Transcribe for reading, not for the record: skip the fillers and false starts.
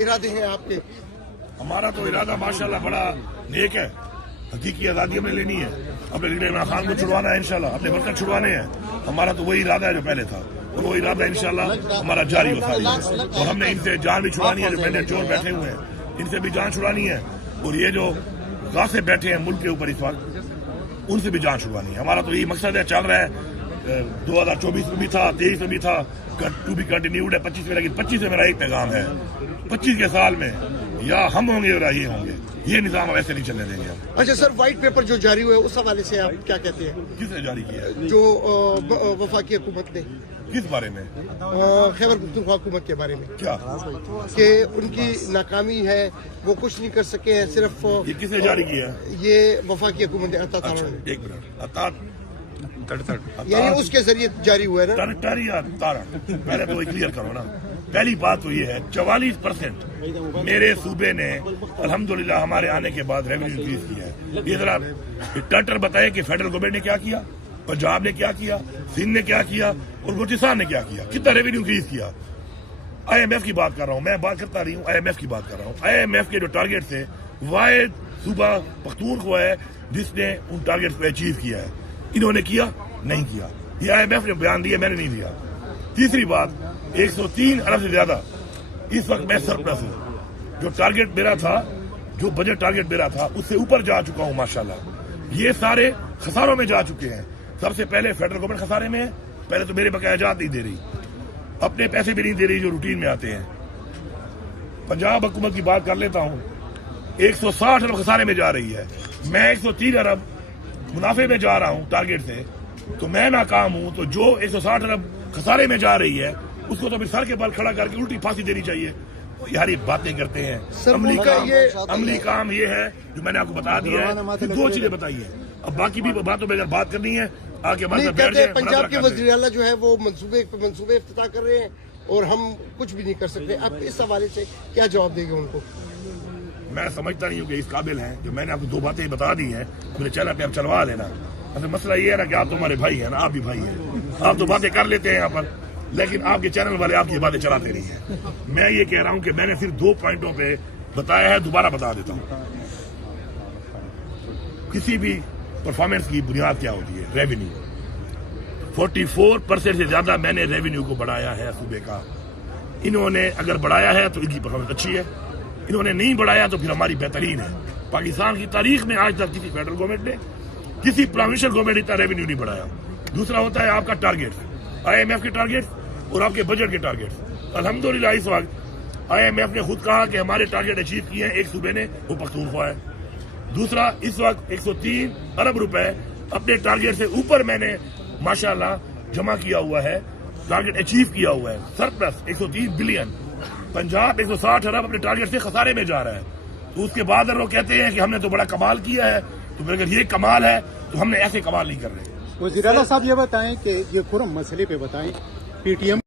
ارادے ہیں آپ کے؟ ہمارا تو ارادہ ماشاءاللہ بڑا نیک ہے، حقیقی آزادی ہمیں لینی ہے، اپنے لیڈر عمران خان کو چھڑوانا ہے انشاءاللہ، اپنے برکر چھڑوانے ہیں. ہمارا تو وہی ارادہ ہے جو پہلے تھا، اور وہ ارادہ انشاءاللہ ہمارا جاری ہوتا ہے. اور ہم نے ان سے جان بھی چھڑانی ہے، جو پہلے چور بیٹھے ہوئے ہیں ان سے بھی جان چھڑانی ہے، اور یہ جو غاصب بیٹھے ہیں ملک کے اوپر اس وقت ان سے بھی جان چھڑوانی ہے. ہمارا تو یہی مقصد ہے، چل رہا ہے 2024 میں بھی تھا، 23 میں بھی تھا، ٹو بی کنٹینیوڈ ہے 25 میں. لیکن 25 سے میرا ایک پیغام ہے، 25 کے سال میں یا ہم ہوں گے یا یہ ہوں گے، یہ نظام ایسے نہیں چلنے دیں گے ہم. اچھا سر، وائٹ پیپر جو جاری ہوا ہے اس حوالے سے آپ کیا کہتے ہیں؟ کس نے جاری کیا ہے؟ جو وفاقی حکومت نے. کس بارے میں؟ خیبر پختونخوا حکومت کے بارے میں. کیا کہ ان کی ناکامی ہے، وہ کچھ نہیں کر سکے ہیں، صرف یہ کس نے جاری کیا ہے؟ یہ وفاقی حکومت نے ایک منٹ، یعنی اس کے ذریعے جاری ہوا ہے نا. پہلے تو کلیئر کرو نا. پہلی بات تو یہ ہے 44% میرے صوبے نے الحمدللہ ہمارے آنے کے بعد ریونیو انکریز کیا ہے. یہ ذرا ٹرٹر بتائے کہ فیڈرل گورنمنٹ نے کیا کیا، پنجاب نے کیا کیا، سندھ نے کیا کیا، اور بلوچستان نے کیا کیا، کتنا ریونیو انکریز کیا. آئی ایم ایف کی بات کر رہا ہوں، میں بات کرتا رہی ہوں، آئی ایم ایف کی بات کر رہا ہوں. آئی ایم ایف کے جو ٹارگیٹ تھے، واحد صوبہ پختونخوا ہے جس نے ان ٹارگیٹ کو اچیو کیا ہے. انہوں نے کیا نہیں کیا، یہ آئی ایم ایف نے بیان دیا، میں نے نہیں دیا. تیسری بات، 103 ارب سے زیادہ اس وقت میں سرپلس ہوں. جو ٹارگیٹ میرا تھا، جو بجٹ ٹارگیٹ میرا تھا، اس سے اوپر جا چکا ہوں ماشاءاللہ. یہ سارے خساروں میں جا چکے ہیں. سب سے پہلے فیڈرل گورنمنٹ خسارے میں ہے، پہلے تو میرے بقایا جات نہیں دے رہی، اپنے پیسے بھی نہیں دے رہی جو روٹین میں آتے ہیں. پنجاب حکومت کی بات کر لیتا ہوں، 160 ارب خسارے میں جا رہی ہے، میں 103 ارب منافع میں جا رہا ہوں ٹارگیٹ سے، تو میں ناکام ہوں. تو جو 160 ارب خسارے میں جا رہی ہے اس کو تو پھر سر کے بل کھڑا کر کے الٹی پھانسی دینی چاہیے. یار یہ باتیں کرتے ہیں. عملی کام یہ ہے جو میں نے آپ کو بتا دیا ہے. 2 چیزیں بتائی ہیں، اب باقی بھی باتوں پہ اگر بات کرنی ہے آگے ہمارے ساتھ بیٹھ جائیں. پنجاب کے وزیر اعلیٰ جو ہے وہ منصوبے افتتاح کر رہے ہیں اور ہم کچھ بھی نہیں کر سکتے. اب اس حوالے سے کیا جواب دیں گے ان کو؟ میں سمجھتا نہیں ہوں کہ اس قابل ہیں. جو میں نے آپ کو 2 باتیں بتا دی ہیں میرے چینل پہ آپ چلوا لینا. اصل مسئلہ یہ ہے نا کہ آپ تو ہمارے بھائی ہیں نا، آپ بھی بھائی ہیں، آپ تو باتیں کر لیتے ہیں یہاں پر، لیکن آپ کے چینل والے آپ کی باتیں چلاتے نہیں ہیں. میں یہ کہہ رہا ہوں کہ میں نے صرف 2 پوائنٹوں پہ بتایا ہے، دوبارہ بتا دیتا ہوں. کسی بھی پرفارمنس کی بنیاد کیا ہوتی ہے؟ ریونیو. 44% سے زیادہ میں نے ریونیو کو بڑھایا ہے صوبے کا. انہوں نے اگر بڑھایا ہے تو ان کی پرفارمنس اچھی ہے، انہوں نے نہیں بڑھایا تو پھر ہماری بہترین ہے. پاکستان کی تاریخ میں آج تک کسی فیڈرل گورنمنٹ نے، کسی پروونشل گورنمنٹ نے اتنا ریونیو نہیں بڑھایا. دوسرا ہوتا ہے آپ کا ٹارگیٹ، آئی ایم ایف کے ٹارگیٹ اور آپ کے بجٹ کے ٹارگیٹ. الحمدللہ اس وقت آئی ایم ایف نے خود کہا کہ ہمارے ٹارگیٹ اچیو کیے ہیں ایک صوبے نے، وہ پختونخوا ہے. دوسرا، اس وقت 103 ارب روپے اپنے ٹارگیٹ سے اوپر میں نے ماشاءاللہ جمع کیا ہوا ہے، ٹارگیٹ اچیو کیا ہوا ہے، سرپلس 103 بلین. پنجاب 160 ارب اپنے ٹارگیٹ سے خسارے میں جا رہا ہے. تو اس کے بعد اگر وہ کہتے ہیں کہ ہم نے تو بڑا کمال کیا ہے، تو پھر اگر یہ کمال ہے تو ہم نے ایسے کمال نہیں کر رہے. وزیر اعلیٰ صاحب یہ بتائیں کہ یہ خرم مسئلے پہ بتائیں، پی ٹی ایم